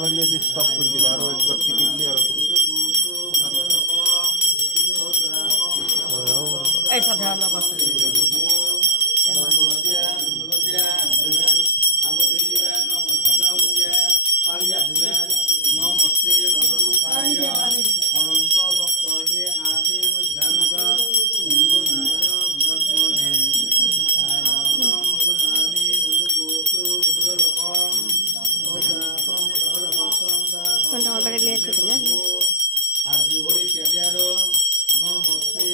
থাকলে স্টপ করে দিবে আর একবার টিপলে আর এই সাথে আলো বসে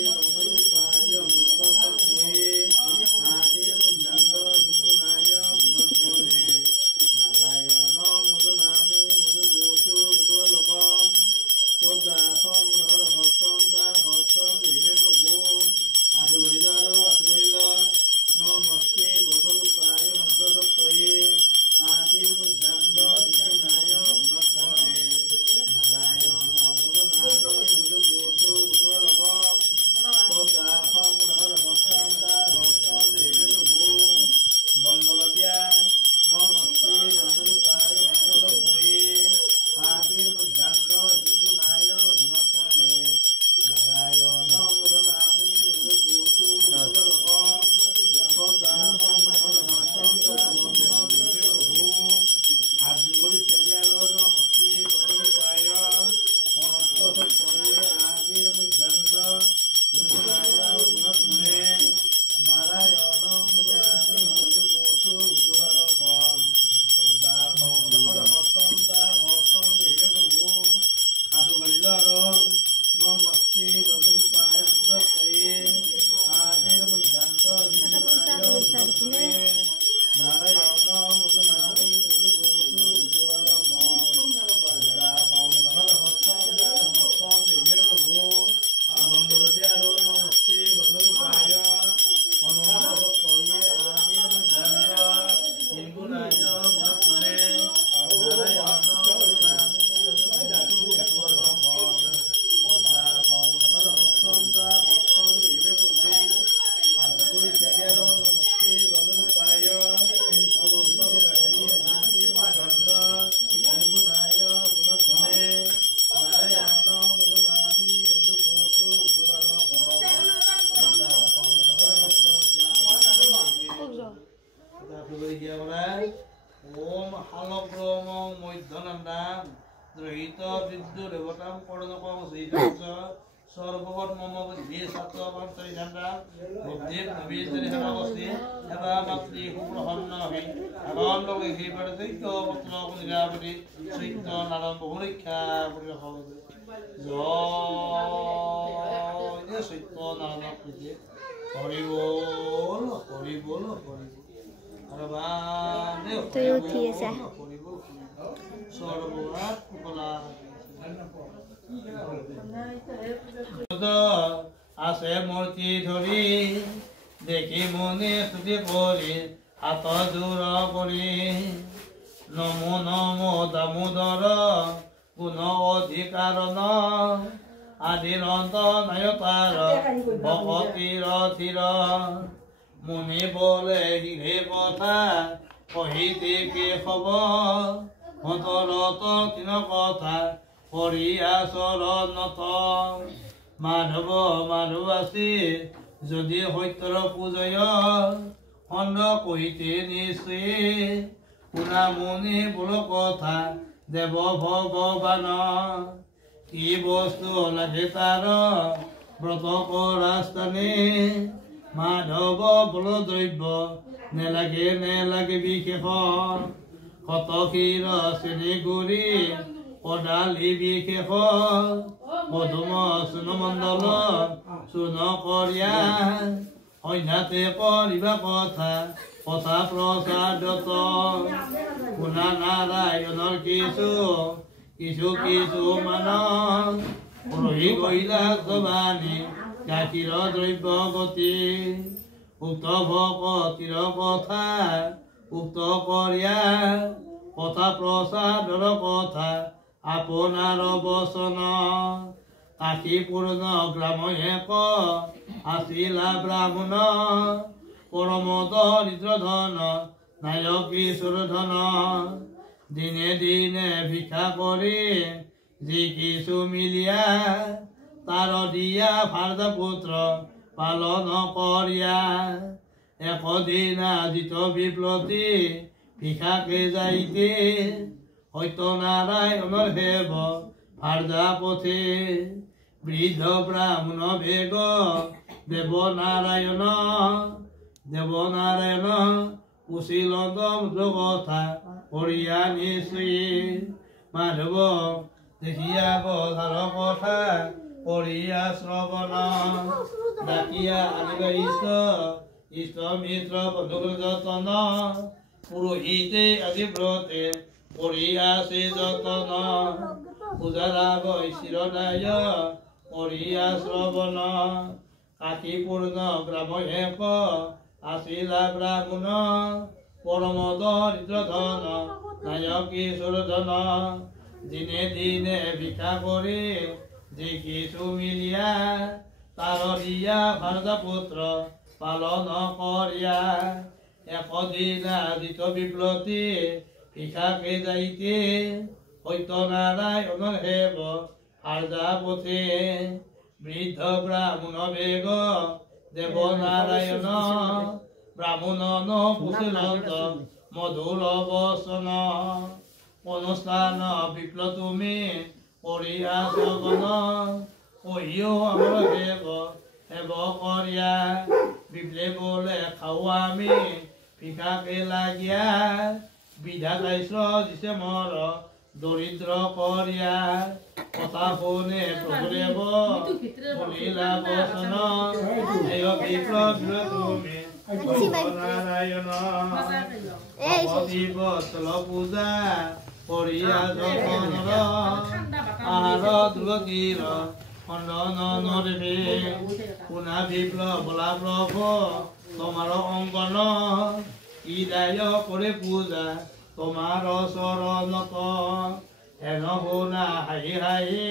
সর্বগত মম বুদ্ধি সত্ত্ববান চৈতন্য বুদ্ধি নবীজরি হনবসি এবা মাতৃ সুপ্রহন্ন হে আগম লগে হে পরদৈত্য পুত্র কুঞ্জাবতি সৈত্য নারম বহুরক্ষা করে হবে জয় সৈত্য নারম প্রতি হরি বল হরি বল হরি ভগবান তো উঠিয়েছে হরি বল সর্বরাত কুলা আছে মূর্তি ধৰি দেখি মনে স্তুতি কৰি হাত দূৰ কৰি নমো নমো দামোদৰ গুণ অধিকাৰণ আদিৰ অন্ত নায়তাৰ ভকতিৰ থিৰ মুনি বলে হিৰে কথা কহিতে কেশৱ সতৰত তিন কথা হৰিয়া চৰণত মাধৱ মাধৱ আছে যদি সত্যৰ পূজয় খণ্ড কহিতে নিশ্চয় শুনা মুনি বোল কথা দেৱ ভগৱান কি বস্তু লাগে তাৰ ব্ৰত কৰাস্থানে মাধৱ বোল দ্ৰব্য নেলাগে নেলাগে বিশেষ শত ক্ষীৰ চেনি গুৰি পদালি বিশেষ পদুম চুনমণ্ডল চুন কৰিয়া অন্যাতে কৰিবা কথা কথা প্ৰসাদত শুনা নাৰায়ণৰ কিছু কিছু কিছু মান ৰহি গহিলা জবানী গাখীৰ দ্ৰব্য গতি উক্ত ভকতিৰ কথা উক্ত কৰিয়া কথা প্ৰসাদৰ কথা আপোনাৰ বচন কাশী পূৰ্ণ গ্ৰাম এক আছিলা ব্ৰাহ্মণ পৰম দৰিদ্ৰ ধন নায়ক কিশোৰ ধন দিনে দিনে ভিক্ষা কৰি যি কিছু মিলিয়া তাৰ দিয়া ভাৰত পুত্ৰ পালন কৰিয়া একদিনা জিত বিপ্লৱী ভিক্ষাকে যাইতে সত্যনাৰায়ণৰ সেৱ ভাৰ্যা পথে বৃদ্ধ ব্ৰাহ্মণ বেগ দেৱনাৰায়ণ কুশীল কথা কৰিয়া নিশ্চয় মাধৱ দেখিয়া বধাৰ কথা কৰিয়া শ্ৰৱণ ডাকিয়া আনিবা ইষ্ট মিত্ৰ বন্ধুৰ যতন পুৰোহিতে আদি ব্ৰতে কৰি আছে যতন পূজাৰা বৈশিৰদায় কৰিয়া শ্ৰৱণ কাশী পূৰ্ণ গ্ৰামহেক আছিলা ব্ৰাহ্মণ পৰম দৰিদ্ৰ ধন নায়কী সুৰধন দিনে দিনে ভিক্ষা কৰি যি কিছু মিলিয়া তাৰ দিয়া ভাৰত পুত্ৰ পালন কৰিয়া একদিনা জিত বিপ্লৱী ভিক্ষাকে যাইতে সত্যনাৰায়ণৰ সেৱ ভাৰ্যা পথে বৃদ্ধ ব্ৰাহ্মণ বেগ দেৱনাৰায়ণ ব্ৰাহ্মণ কুশীলন্ত মধুৰ বচন অনুষ্ঠান বিপ্লৱ তুমি কৰিয়া শ্ৰৱণ কহিও আমাৰ সেৱ কৰিয়া বিপ্লে বোলে খাওঁ আমি ভিক্ষাকে লাগিয়া বিধাতাইশ্ৰ দিছে মৰ দৰিদ্ৰ কৰিয়া কথা শুনে প্ৰভুদেৱ শুনিলা বচন এই বিপ্লৱ তুমি নাৰায়ণ বৎসল পূজা কৰিয়া যতনৰ আহাৰ দুৰ্গীৰ খণ্ডন দেৱী পুনা বিপ্লৱ প্ৰভু তোমাৰ অংকন ইদায় কৰে পূজা তোমাৰ চৰণত হেন শুনা হাঁহি হাঁহি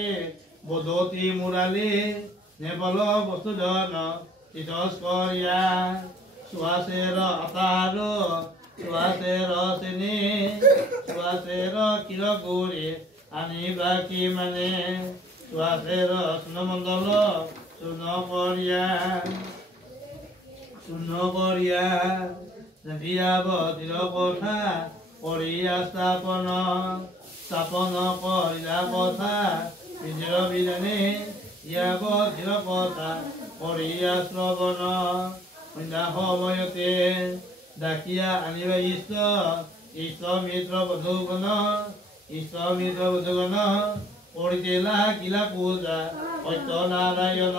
বদতি মুৰালী নেবল বস্তুধন তিৰস্কৰীয়া চুৱাচেৰ আটাৰো চুৱাচেৰ চেনি চুৱাচেৰ কিৰ গুৰি আনিবা কি মানে চুৱাচেৰ চূৰ্ণমণ্ডল চূৰ্ণ কৰিয়া দিয়াব তিৰ কথা কৰিয়া স্থাপন কৰিলা কথা বিজয় বিজানে ইয়াব তিৰ কথা কৰিয়া শ্ৰৱণ সন্ধ্যা সময়তে ডাকিয়া আনিবা ইষ্ট মিত্ৰ বধুগণ কৰিলা কিলা পূজা সত্যনাৰায়ণ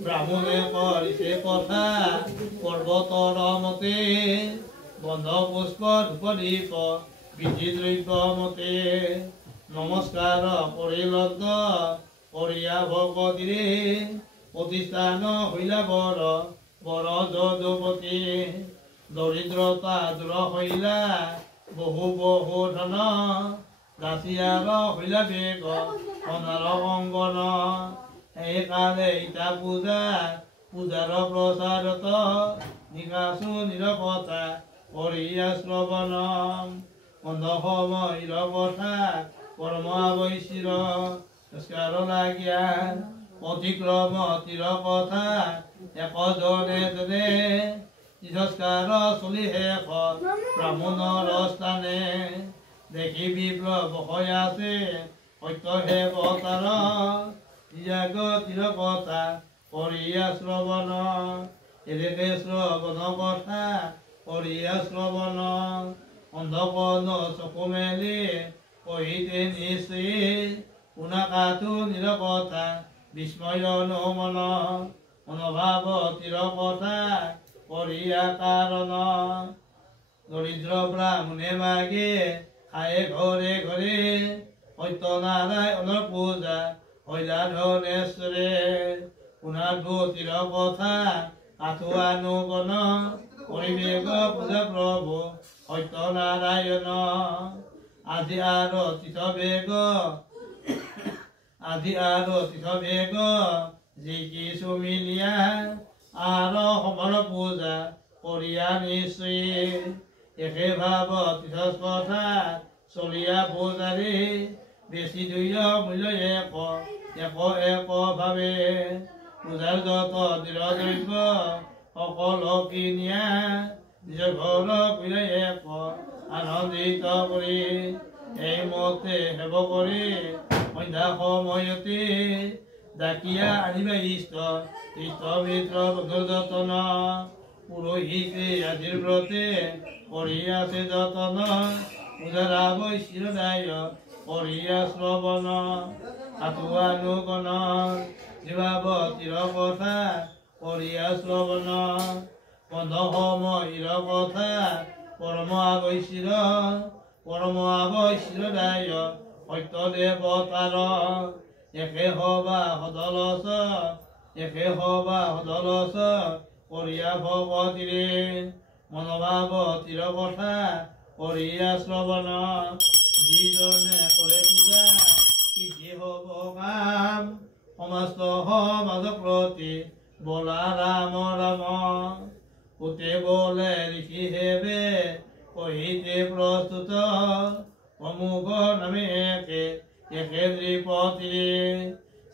ব্ৰাহ্মণে কৰিছে কথা পৰ্বতৰ মতে বন্ধ পুষ্প ধূপদীপ বিধি দ্ৰব্য মতে নমস্কাৰ কৰিলত কৰিয়া ভকতিৰে প্ৰতিষ্ঠান হৈলা বৰ যদুপতি দৰিদ্ৰতা দূৰ হৈলা বহু ধন দাসিয়াৰ হৈলা বেগ অনাৰ অংগন সেইকাৰণে ইটা পূজাৰ প্ৰচাৰত নিকাছো নিৰৱতা কৰিয়া শ্ৰৱণ অন্ধ সময়ৰ কথা কৰ্ম আৱশ্যিৰ সংস্কাৰ লাগিয়া অতিক্ৰম তীৰ কথা একজনে জনে তিৰস্কাৰ চলি শেষ ব্ৰাহ্মণৰ স্থানে দেখি বিপ্লৱ হৈ আছে সত্য সেৱতাৰ ত্যাগ তীৰ কথা কৰিয়া শ্ৰৱণ এনেকে শ্ৰৱণ কথা কৰিয়া শ্ৰৱণ অন্ধকন চকু মেলি কহিতে নিশ্চয় শুনাকাটো নিৰৱতা বিস্ময় মন অনুভাৱ তীৰ কথা কৰিয়া কাৰণ দৰিদ্ৰ ব্ৰাহ্মণে মাগে খায়ে ঘৰে ঘৰে সত্যনাৰায়ণৰ পূজা হৈলা ধনেশ্বৰে শুনাটো তীৰ কথা আঠুৱানুগণ পৰিবেগ পূজা প্ৰভু সত্যনাৰায়ণ আজি আৰু তীৰ্থ বেগ যি কিছু মিলিয়া আৰু সমৰ পূজা কৰিয়া নিশ্চয় একে ভাৱ তীৰ্থ কথা চলিয়া পূজাৰী বেছি দুই মূল্য এক ভাৱে পূজাৰ যত দৃঢ় দ্ৰব্য সকলো কিনিয়া নিজ ঘৰ কৰিলে এক আনন্দিত কৰি এই মতে সেৱ কৰি সন্ধ্যা সময়তে ডাকিয়া আনিবা ইষ্ট মিত্ৰ বন্ধুৰ যতন পুৰোহিতে আজিৰ ব্ৰতে কৰি আছে যতন পূজাৰ শিৰদায় কৰিয়া শ্ৰৱণ আতুৱানুগণ জীৱাৱতীৰ কথা কৰিয়া শ্ৰৱণ বন্ধ সময়ৰ কথা পৰম আৱশ্যিৰদায় সত্য দেৱতাৰ একে হবা সদলচ কৰিয়া ভগৱতীৰে মনোভাৱতীৰ কথা কৰিয়া শ্ৰৱণ যিজনে কৰে পূজা সিদ্ধি হব কাম সমস্ত সমাজ প্ৰতি বলা ৰাম ৰাম পুতে বলে ঋষি হেবে কহিতে প্ৰস্তুত অমুক নামে একে দ্বিপতিৰে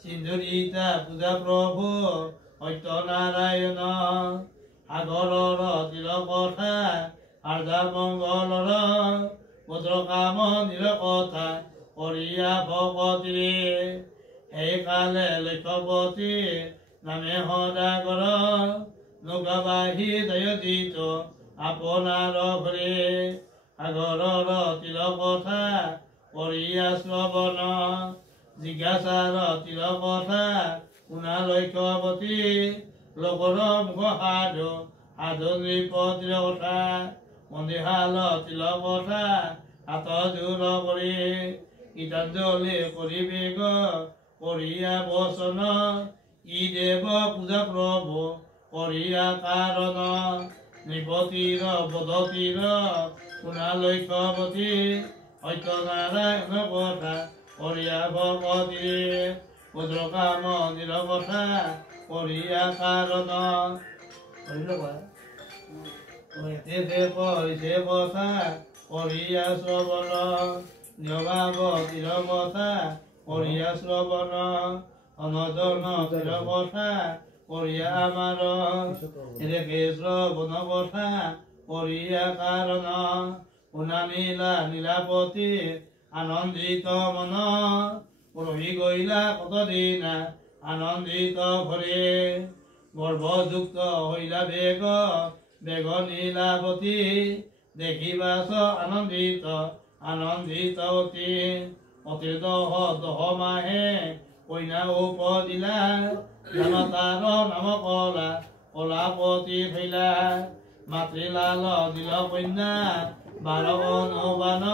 সিন্ধুৰিতা পূজা প্ৰভু সত্যনাৰায়ণ সাগৰৰ তিল কথা আৰ্যা মংগলৰ বজ্ৰকাম নীল কথা কৰিয়া ভগৱতীৰে সেইকালে লক্ষ্যপতি নামে সদাগৰ নৌকাবাহী দয়জিত আপোনাৰ ঘৰে সাগৰৰ তিল কথা কৰিয়া শ্ৰৱণ জিজ্ঞাসাৰ তিল কথা শুনা লক্ষ্যপতি লোকৰ মুখ সাধু নৃপতিৰ কথা মন্দিহাল তিল কথা হাত জোৰ কৰি গীতাঞ্জলি কৰি বেগ কৰিয়া বচন ই দেৱ পূজা প্ৰভু কৰিয়া কাৰণ নৃপতিৰ পদতিৰ শুনা লক্ষ্যপতি সত্যনাৰায়ণ কথা কৰিয়া ভগৱতীৰে বজ্ৰকাম নীল কথা কৰিয়া কাৰণ পৰিছে কথা কৰিয়া শ্ৰৱণ নিয়মাৱতীৰ কথা কৰিয়া শ্ৰৱণ অনজনৰ কথা কৰিয়া আমাৰ শ্ৰৱণ কথা কৰিয়া কাৰণ শুনা নীলাপতি আনন্দিত মন ৰহি গইলা কতদিনা আনন্দিত ভৰে গৰ্ভযুক্ত হইলা বেগ নীলাপতি দেখিবাছ আনন্দিত অতি দহ মাহে কইনা উপদিলা জনতাৰ নাম কলাপতি থৈলা মাতৃলাল দিল কন্যা 12 অনুবান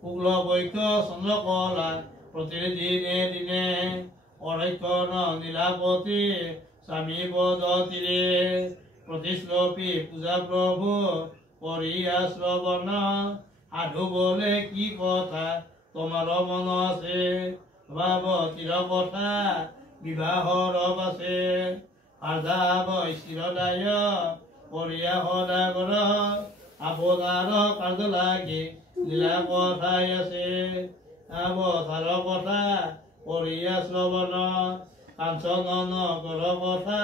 শুক্ল বৈক্য চন্দ্ৰকলা প্ৰতিদিনে দিনে অৰক্ষণ নীলাপতি স্বামী পদতিৰে প্ৰতিশ্লোপী পূজা প্ৰভু কৰিয়া শ্ৰৱণ সাধু বলে কি কথা তোমাৰ মন আছে ভাৱতীৰ কথা বিবাহৰ আছে আৰ্ধাব শিৰদায় কৰিয়া সদাগৰ আপোনাৰ কাৰ্য লাগি লীলা কথাই আছে অৱতাৰ কথা কৰিয়া শ্ৰৱণ কাঞ্চন নগৰ কথা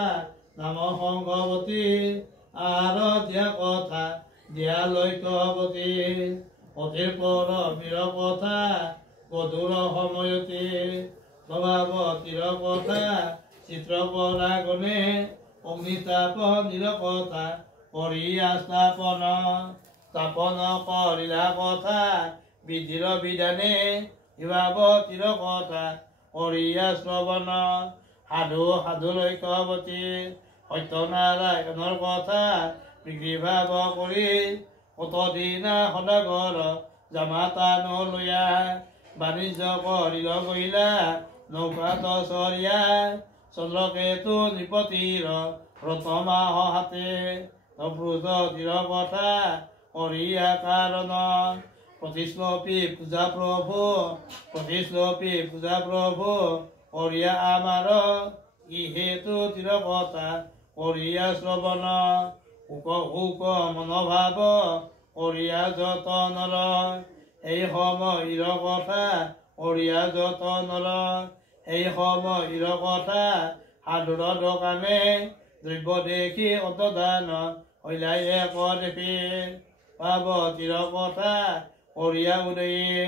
নাম সংগৱতী আৰধ্যা কথা দিয়া লক্ষ্যৱতী অতিৰ পৰ বীৰ কথা গধুৰ সময়তী স্বভাৱতীৰ কথা চিত্ৰপৰাগণে অগ্নিতাপ নীল কথা কৰিয়া স্থাপন কৰিলা কথা বিধিৰ বিধানে শিৱাৱতীৰ কথা কৰিয়া শ্ৰৱণ সাধু লক্ষ্যৱতী সত্যনাৰায়ণৰ কথা বিক্ৰীভাৱ কৰি কতদিনা সদাগৰ জামাতা নলয়া বাণিজ্য কৰিল গইলা নৌকাত চৰিয়া চন্দ্ৰকেতু নৃপতিৰ ৰত্নমাহ হাতে তপ্ৰুজতিৰ কথা কৰিয়া কাৰণ প্ৰতিশ্লোপী পূজা প্ৰভু কৰিয়া আমাৰ ইহেতু তিৰ কথা কৰিয়া শ্ৰৱণ শোক মনোভাৱ কৰিয়া যতনৰ এই সময়ৰ কথা অৰিয়া যতনৰ এই সময়ৰ কথা সাধুৰ দোকানে দ্ৰব্য দেখি অতদান হৈলাই এক দেখি পাৰ্বতীৰ কথা অৰিয়া উদয়ে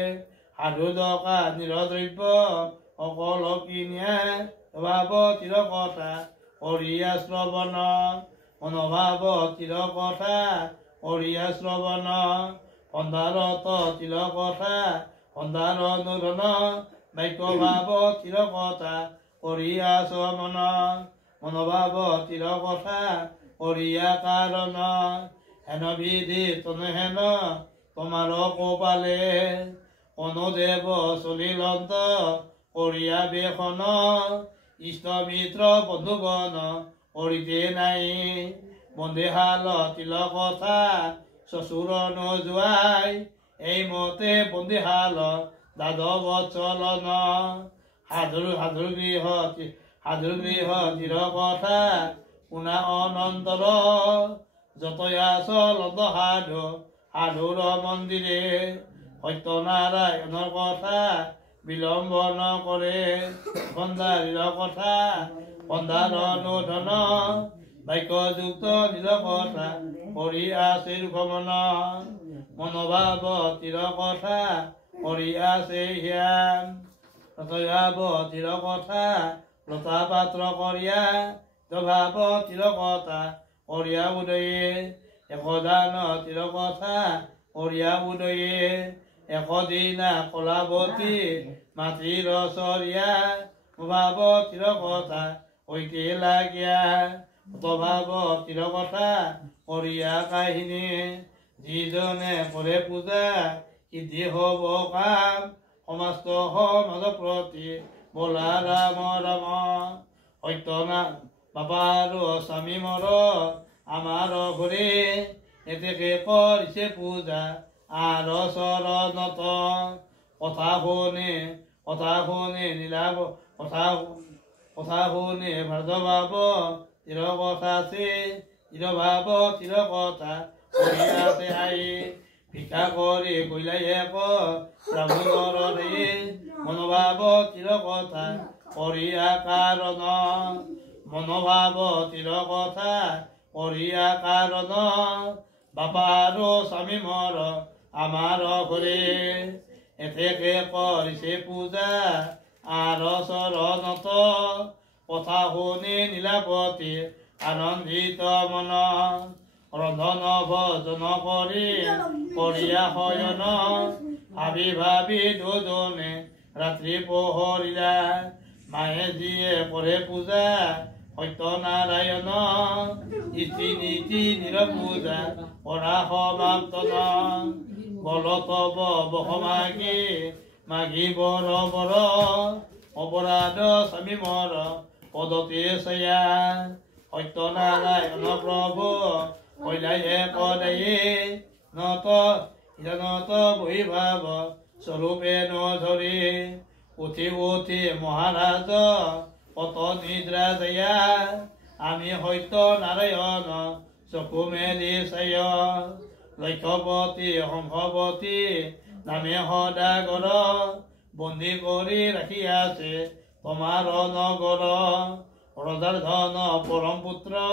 সাধু দোকান নিৰদ্ৰব্য অকল কিনিয়া পাৰ্বতীৰ কথা অৰিয়া শ্ৰৱণ মনোভাৱতীৰ কথা অৰিয়া শ্ৰৱণ সন্ধানত তিল কথা সন্ধান নোধন বাক্য ভাৱতীৰ কথা অৰিয়া শ্ৰৱণ মনোভাৱতীৰ কথা অৰিয়া কাৰণ হেন বিধি তনহেন তোমাৰ কপালে অনুদেৱ চলিলন্ত অৰিয়া বেখন ইষ্ট মিত্ৰ বন্ধুগণ অৰিতে নাই বন্দেহাল তিল কথা শ্বশুৰ নোযোৱাই এই মতে বন্দেহাল যাদৱ চলন সাধুৰ গৃহ তিৰ কথা শুনা অনন্তৰ যতয়া চলন্ত সাধুৰ মন্দিৰে সত্যনাৰায়ণৰ কথা বিলম্ব নকৰে সন্ধাৰীৰ কথা সন্ধান নোধন বাক্যযুক্ত নিজ কথা কৰি আছে ৰুখমন মনোভাৱতীৰ কথা কৰি আছে হিয়ান তথয়াৱতীৰ কথা লতা পাত্ৰ কৰিয়া ভাৱতীৰ কথা কৰিয়া উদয়ে একদানতীৰ কথা কৰিয়া উদয়ে একদিনা কলাৱতী মাতৃৰ চৰিয়া ভাৱতীৰ কথা হৈতে লাগীয়া ভাৱতীৰ কথা কৰিয়া কাহিনী যিজনে কৰে পূজা সিদ্ধি হব কাম সমস্ত সমাজ প্ৰতি বলা ৰাম ৰাম সত্যনা বাবা আৰু স্বামী মৰ আমাৰ ঘৰে এতেকে কৰিছে পূজা আৰ চৰণত কথা শুনে নীলাভ কথা শুনে ভাৰ্গৱ তিৰ কথা আছে তিৰ ভাৱ তিৰ কথা আছে আই ভিক্ষা কৰি কৈলাই এক ব্ৰাহ্মণৰ ৰে মনোভাৱ তিৰ কথা কৰিয়া কাৰণ মনোভাৱ তিৰ কথা কৰিয়া কাৰণ বাপা আৰু স্বামী মৰ আমাৰ ঘৰে এতেকে কৰিছে পূজা আৰ চৰণত কথা শুনি নীলাপতি আনন্দিত মন ৰন্ধন ভজন কৰি কৰিয়া শয়ন ভাবি ভাবি দুজনে ৰাত্ৰি পোহৰিলা মায়ে যিয়ে কৰে পূজা সত্যনাৰায়ণ ইতি নীতি নিৰপূজা কৰা সমাপ্ত বলতব বহমাগি মাগি বৰ বৰ অপৰাধ স্বামী মৰ পদতে চয়া সত্যনাৰায়ণ প্ৰভু কৈলাই একদায়ে নত বহি ভাৱ স্বৰূপে নধৰি উঠি উঠি মহাৰাজ কত নিদ্ৰা জয়া আমি সত্যনাৰায়ণ চকু মেলি চায় লক্ষ্যপতি শংখপতি নামে সদাগৰ বন্দী কৰি ৰাখি আছে তোমাৰ নগৰ ৰজাৰ ধন পৰম পুত্ৰ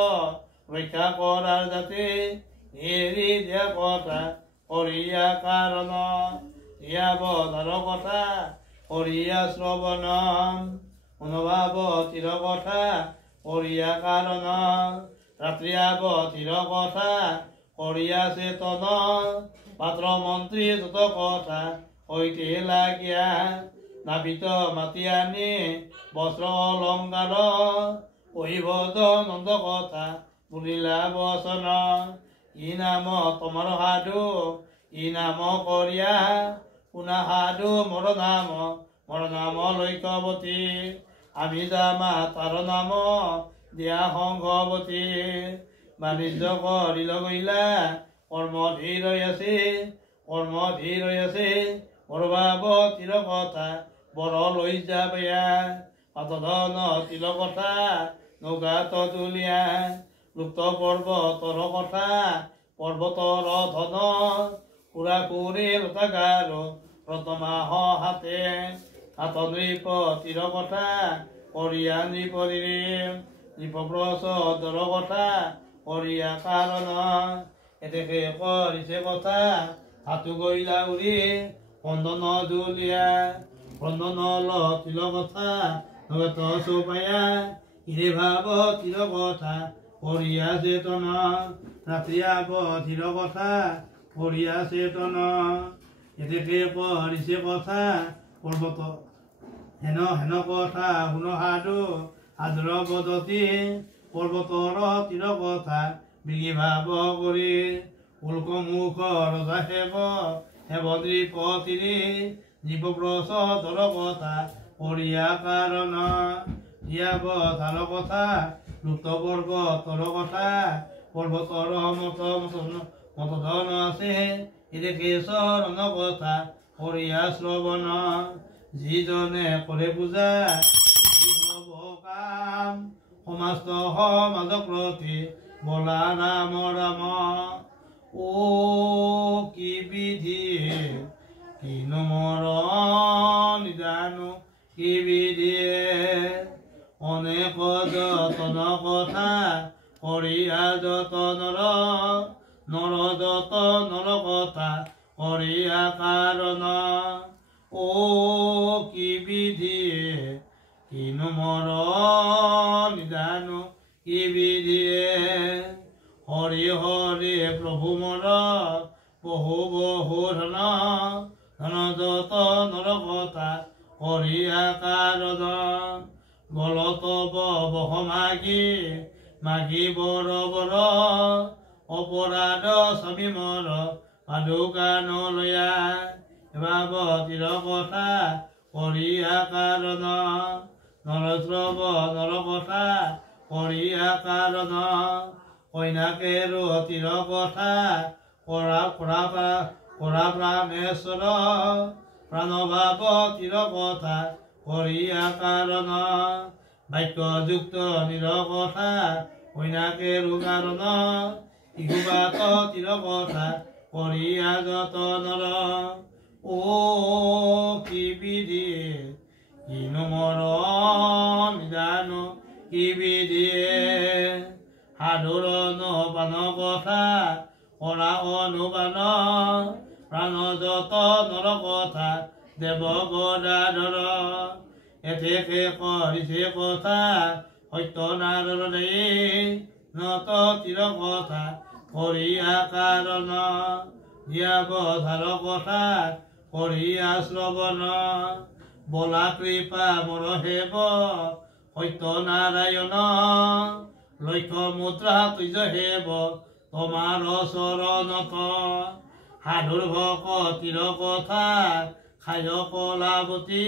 ৰক্ষা কৰাৰ যাতে এৰি দিয়া কথা কৰিয়া কাৰণ ইয়া বধাৰ কথা কৰিয়া শ্ৰৱণ অনুভাৱতীৰ কথা কৰিয়া কাৰণ ৰাত্ৰি আৱতীৰ কথা কৰিয়া চেতন পাত্ৰ মন্ত্ৰী যত কথা হৈতে লাগীয়া নাবিত মাতি আনি বস্ত্ৰ অলংকাৰ পঢ়িবদ নন্দ কথা বুলিলা বচন ই নাম তোমাৰ সাধু ই নাম কৰিয়া শুনা সাধু মৰ নাম লক্ষ্যৱতী আমি যামা তাৰ নাম দিয়া সংঘৱতী বাণিজ্য কৰি লগিলা কৰ্ম ধীৰ আছে প্ৰভাৱতীৰ কথা বৰ লৈ যাবয়া পাতধন তিল কথা নগাত তুলিয়া লুপ্ত পৰ্বতৰ কথা পৰ্বতৰ ধন পুৰা পুৰি লতাগাৰো প্ৰতমাহ হাতে হাত নৃপ তিৰ কথা কৰিয়া নৃপৰি নৃপপ্ৰচ দৰ কথা কৰিয়া কাৰণ এতেকে কৰিছে কথা হাতু গৈলা উৰি বন্ধন জুলিয়া বন্ধন তিল কথা নগত চৌপায়া ইৰে ভাৱ তিৰ কথা কৰিয়া চেতন ৰাতিয়া তিৰ কথা কৰিয়া চেতন এতেকে কৰিছে কথা পৰ্বত হেন হেন কথা শুন সাধু সাধুৰ পদ্ধতি পৰ্বতৰ তিৰ কথা বিগি ভাৱ কৰি উল্ক মুখ ৰজা হেব নৃপ তিৰি নৃপপ্ৰচ ধৰ কথা কৰিয়া কাৰণ জীয়াব ধাৰ কথা লুপ্ত পৰ্বতৰ কথা পৰ্বতৰ মতধন আছে এতেকে চৰণ কথা কৰিয়া শ্ৰৱণ যিজনে কৰে পূজা হব কাম সমাস্ত সমাজ প্ৰতি বলা ৰাম ৰাম ও কি বিধি কি নমৰ নিজানো কি বিধিয়ে অনেক যতন কথা কৰিয়া যতনৰ নৰ যতনৰ কথা কৰিয়া কাৰণ ও কি বিধিয়ে কি নমৰ নিজানো কি বিধিয়ে হৰি হৰি প্ৰভু মৰ বহু বহু ধন ধন যতনৰ কথা কৰিয়া কাৰণ গলত বহ মাগি মাগি বৰ বৰ অপৰাধ স্বামী মৰ পাদুকা নলয়া ভাৱ তিৰ কথা কৰিয়া কাৰণ নৰশ্ৰৱ নৰ কথা কৰিয়া কাৰণ কইনাকেৰ তিৰ কথা কৰা প্ৰাণেশ্বৰ প্ৰাণভাৱ তিৰ কথা কৰিয়া কাৰণ বাক্যযুক্ত নিৰ কথা কইনাকেৰ কাৰণ ইগুবাত তিৰ কথা কৰিয়া যতনৰ ও কি বিধিয়ে কি নমৰ নিজানো কি বিধিয়ে সাধুৰ নবান কথা কৰা অনুবান প্ৰাণ যতনৰ কথা দেৱ গদাধৰ এতেকে কৰিছে কথা সত্যনাৰায়ণ নত তিৰ কথা কৰিয়া কাৰণ জীয়াব ধাৰ কথা কৰিয়া শ্ৰৱণ বলা কৃপা মৰ হেব সত্যনাৰায়ণ লক্ষ্য মুদ্ৰা তুজ হেব তোমাৰ চৰণত সাধুৰ ভকতিৰ কথা খায় কলাৱতী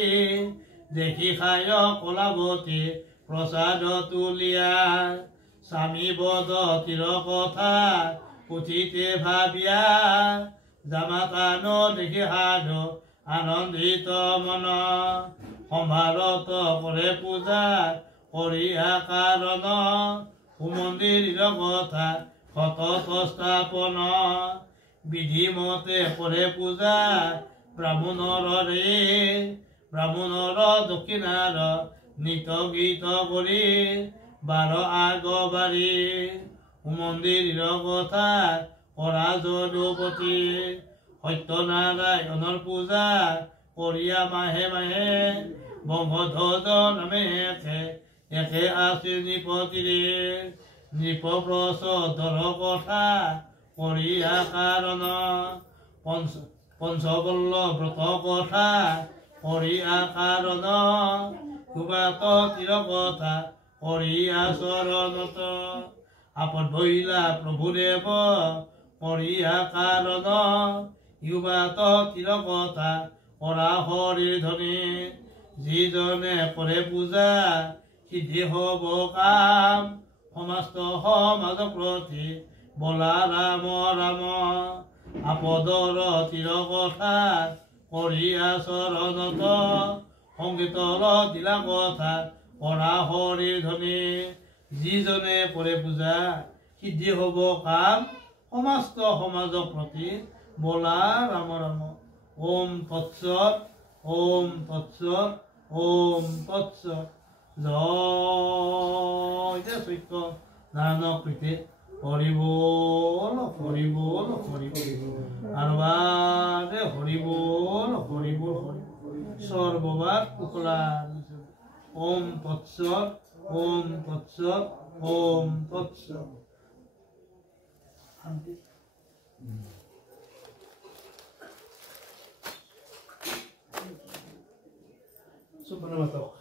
দেখি খায় কলাৱতী প্ৰসাদ তুলিয়া স্বামী বদ তিৰ কথা পুথিতে ভাবিয়া জামাতান দেখি সাধু আনন্দিত মন সম্ভাৰত কৰে পূজা কৰিয়া কাৰণ সুমন্দিৰ কথা শত স্থাপন বিধিমতে কৰে পূজা ব্ৰাহ্মণৰ ব্ৰাহ্মণৰ দক্ষিণাৰ নিত গীত কৰি বাৰ আগবাৰী সুমন্দিৰ কথা কৰা যদুপতি সত্যনাৰায়ণৰ পূজা কৰিয়া মাহে মাহে বংশধ্বজ নামে একে আছে নৃপতিৰে নৃপপ্ৰচ ধৰ কথা কৰিয়া কাৰণ পঞ্চবল্ল ব্ৰত কথা কৰিয়া কাৰণ সুবাত তিৰ কথা কৰিয়া চৰণত আপদ ভৈলা প্ৰভুদেৱ কৰিয়া কাৰণ ইউবাত তিৰ কথা কৰা হৰিৰ ধনী যিজনে কৰে পূজা সিদ্ধি হব কাম সমস্ত সমাজ প্ৰতি বলা ৰাম ৰাম আপদৰ তিৰ কথা কৰিয়া চৰণত সংগীতৰ দিলা কথা কৰা হৰিৰ ধনী যিজনে কৰে পূজা সিদ্ধি হব কাম সমস্ত সমাজৰ প্ৰতি बोला राम राम ओम तत्सत ओम तत्सत ओम तत्सत जय सत्य नारायण प्रीति हरि बोल हरि बोल हरि बोल आरबादे हरि बोल हरि बोल हरि सर्वबाद कुकला ओम तत्सत ओम तत्सत ओम तत्सत सुपरनोवा